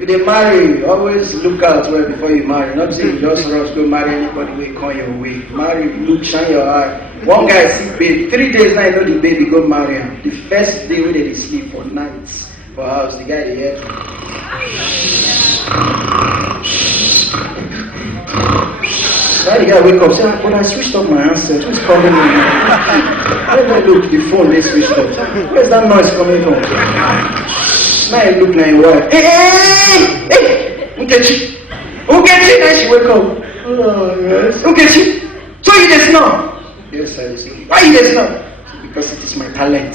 If you marry, always look out well before you marry. Not say you just rush go marry anybody wey come your way. Marry, look, shine your eye. One guy see baby, 3 days now you know the baby go marry him. The first day wey they sleep for nights for house, the guy dey hear. Now the guy wake up, say, but I switched off my handset. Who's calling me? When I look, the phone they switched off. Where's that noise coming from? Now I look like wife. Hey, Nkechi. Now she wake up. Oh, yes. Nkechi, so you just know? Yes, I see. Why you just know? Because it is my talent.